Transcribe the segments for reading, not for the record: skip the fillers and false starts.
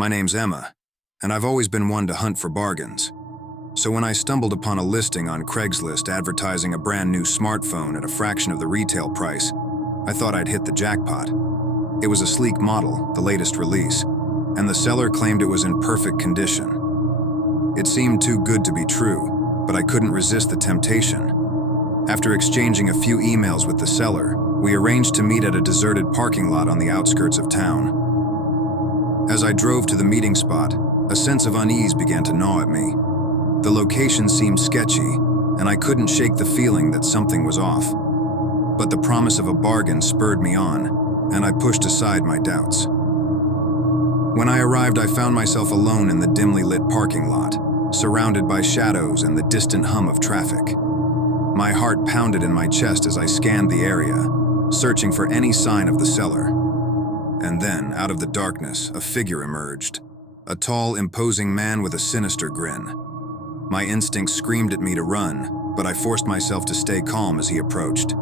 My name's Emma, and I've always been one to hunt for bargains. So when I stumbled upon a listing on Craigslist advertising a brand new smartphone at a fraction of the retail price, I thought I'd hit the jackpot. It was a sleek model, the latest release, and the seller claimed it was in perfect condition. It seemed too good to be true, but I couldn't resist the temptation. After exchanging a few emails with the seller, we arranged to meet at a deserted parking lot on the outskirts of town. As I drove to the meeting spot, a sense of unease began to gnaw at me. The location seemed sketchy, and I couldn't shake the feeling that something was off. But the promise of a bargain spurred me on, and I pushed aside my doubts. When I arrived, I found myself alone in the dimly lit parking lot, surrounded by shadows and the distant hum of traffic. My heart pounded in my chest as I scanned the area, searching for any sign of the seller. And then, out of the darkness, a figure emerged. A tall, imposing man with a sinister grin. My instincts screamed at me to run, but I forced myself to stay calm as he approached.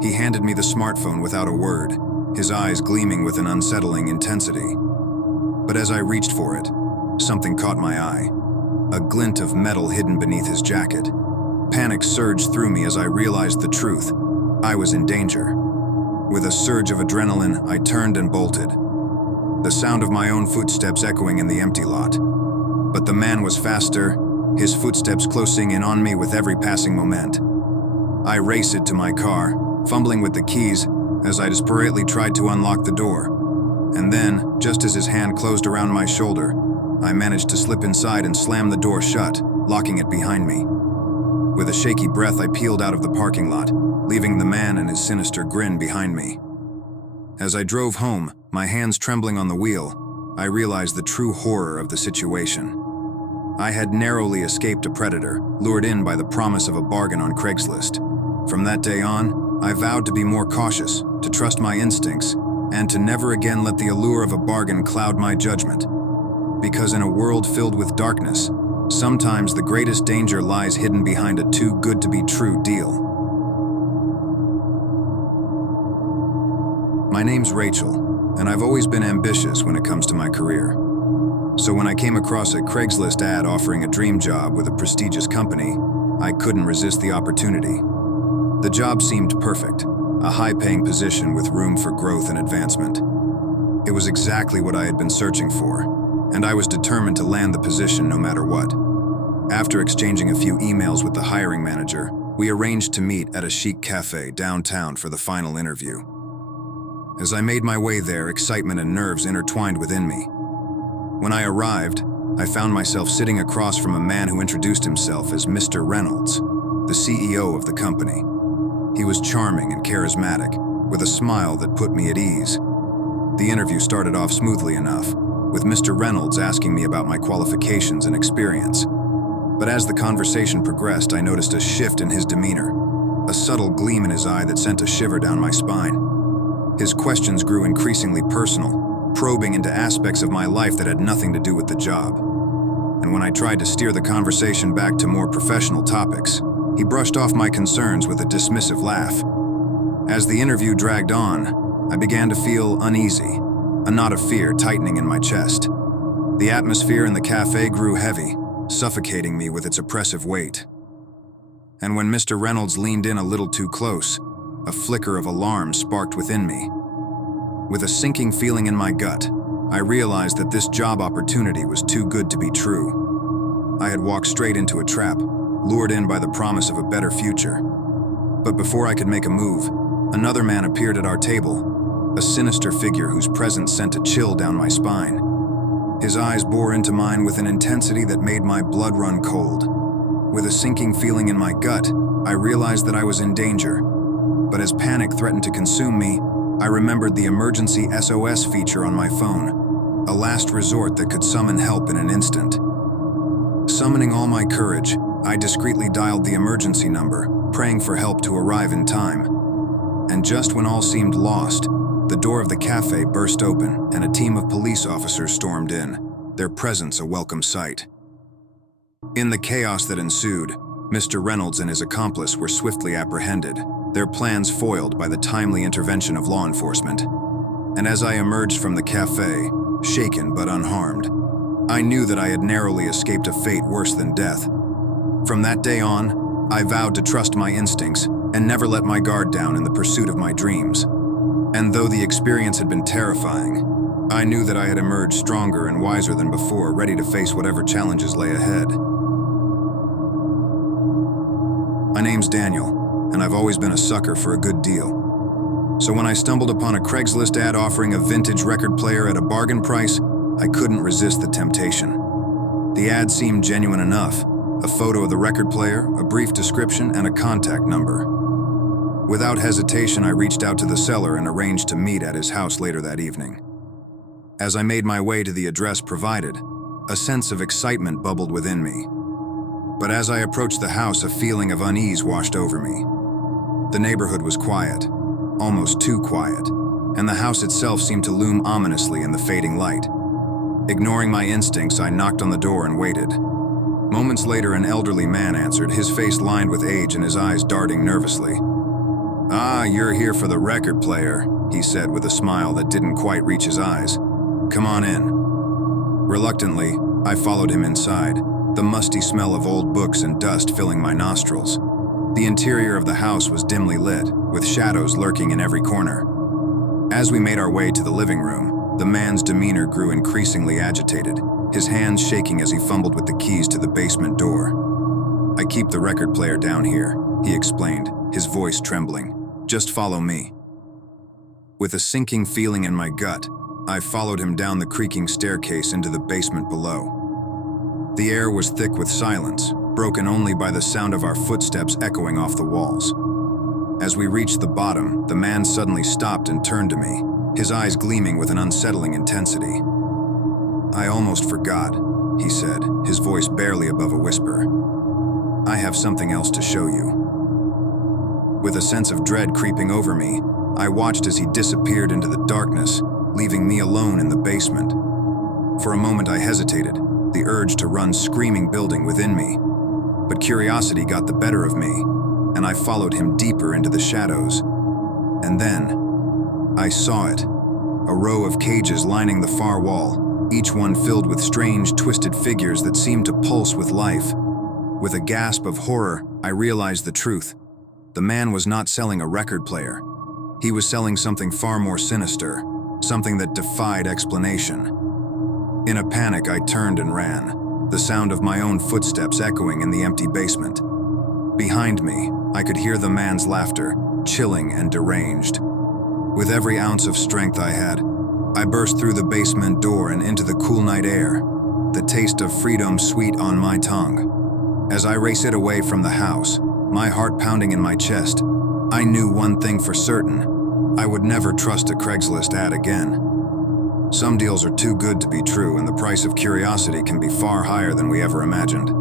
He handed me the smartphone without a word, his eyes gleaming with an unsettling intensity. But as I reached for it, something caught my eye. A glint of metal hidden beneath his jacket. Panic surged through me as I realized the truth. I was in danger. With a surge of adrenaline, I turned and bolted, the sound of my own footsteps echoing in the empty lot. But the man was faster, his footsteps closing in on me with every passing moment. I raced to my car, fumbling with the keys as I desperately tried to unlock the door. And then, just as his hand closed around my shoulder, I managed to slip inside and slam the door shut, locking it behind me. With a shaky breath, I peeled out of the parking lot, leaving the man and his sinister grin behind me. As I drove home, my hands trembling on the wheel, I realized the true horror of the situation. I had narrowly escaped a predator, lured in by the promise of a bargain on Craigslist. From that day on, I vowed to be more cautious, to trust my instincts, and to never again let the allure of a bargain cloud my judgment. Because in a world filled with darkness, sometimes the greatest danger lies hidden behind a too-good-to-be-true deal. My name's Rachel, and I've always been ambitious when it comes to my career. So when I came across a Craigslist ad offering a dream job with a prestigious company, I couldn't resist the opportunity. The job seemed perfect, a high-paying position with room for growth and advancement. It was exactly what I had been searching for, and I was determined to land the position no matter what. After exchanging a few emails with the hiring manager, we arranged to meet at a chic cafe downtown for the final interview. As I made my way there, excitement and nerves intertwined within me. When I arrived, I found myself sitting across from a man who introduced himself as Mr. Reynolds, the CEO of the company. He was charming and charismatic, with a smile that put me at ease. The interview started off smoothly enough, with Mr. Reynolds asking me about my qualifications and experience. But as the conversation progressed, I noticed a shift in his demeanor, a subtle gleam in his eye that sent a shiver down my spine. His questions grew increasingly personal, probing into aspects of my life that had nothing to do with the job. And when I tried to steer the conversation back to more professional topics, he brushed off my concerns with a dismissive laugh. As the interview dragged on, I began to feel uneasy, a knot of fear tightening in my chest. The atmosphere in the cafe grew heavy, suffocating me with its oppressive weight. And when Mr. Reynolds leaned in a little too close, a flicker of alarm sparked within me. With a sinking feeling in my gut, I realized that this job opportunity was too good to be true. I had walked straight into a trap, lured in by the promise of a better future. But before I could make a move, another man appeared at our table, a sinister figure whose presence sent a chill down my spine. His eyes bore into mine with an intensity that made my blood run cold. With a sinking feeling in my gut, I realized that I was in danger. But as panic threatened to consume me, I remembered the emergency SOS feature on my phone, a last resort that could summon help in an instant. Summoning all my courage, I discreetly dialed the emergency number, praying for help to arrive in time. And just when all seemed lost, the door of the cafe burst open and a team of police officers stormed in, their presence a welcome sight. In the chaos that ensued, Mr. Reynolds and his accomplice were swiftly apprehended, their plans foiled by the timely intervention of law enforcement. And as I emerged from the cafe, shaken but unharmed. I knew that I had narrowly escaped a fate worse than death. From that day on, I vowed to trust my instincts and never let my guard down in the pursuit of my dreams. And though the experience had been terrifying, I knew that I had emerged stronger and wiser than before, ready to face whatever challenges lay ahead. My name's Daniel, and I've always been a sucker for a good deal. So when I stumbled upon a Craigslist ad offering a vintage record player at a bargain price, I couldn't resist the temptation. The ad seemed genuine enough: a photo of the record player, a brief description, and a contact number. Without hesitation, I reached out to the seller and arranged to meet at his house later that evening. As I made my way to the address provided, a sense of excitement bubbled within me. But as I approached the house, a feeling of unease washed over me. The neighborhood was quiet, almost too quiet, and the house itself seemed to loom ominously in the fading light. Ignoring my instincts, I knocked on the door and waited. Moments later, an elderly man answered, his face lined with age and his eyes darting nervously. "Ah, you're here for the record player," he said with a smile that didn't quite reach his eyes. "Come on in." Reluctantly, I followed him inside, the musty smell of old books and dust filling my nostrils. The interior of the house was dimly lit, with shadows lurking in every corner. As we made our way to the living room, the man's demeanor grew increasingly agitated, his hands shaking as he fumbled with the keys to the basement door. "I keep the record player down here," he explained, his voice trembling. "Just follow me." With a sinking feeling in my gut, I followed him down the creaking staircase into the basement below. The air was thick with silence, broken only by the sound of our footsteps echoing off the walls. As we reached the bottom, the man suddenly stopped and turned to me, his eyes gleaming with an unsettling intensity. "I almost forgot," he said, his voice barely above a whisper. "I have something else to show you." With a sense of dread creeping over me, I watched as he disappeared into the darkness, leaving me alone in the basement. For a moment I hesitated, the urge to run screaming building within me. But curiosity got the better of me, and I followed him deeper into the shadows. And then, I saw it. A row of cages lining the far wall, each one filled with strange, twisted figures that seemed to pulse with life. With a gasp of horror, I realized the truth. The man was not selling a record player. He was selling something far more sinister, something that defied explanation. In a panic, I turned and ran, the sound of my own footsteps echoing in the empty basement. Behind me, I could hear the man's laughter, chilling and deranged. With every ounce of strength I had, I burst through the basement door and into the cool night air, the taste of freedom sweet on my tongue. As I raced away from the house, my heart pounding in my chest, I knew one thing for certain: I would never trust a Craigslist ad again. Some deals are too good to be true, and the price of curiosity can be far higher than we ever imagined.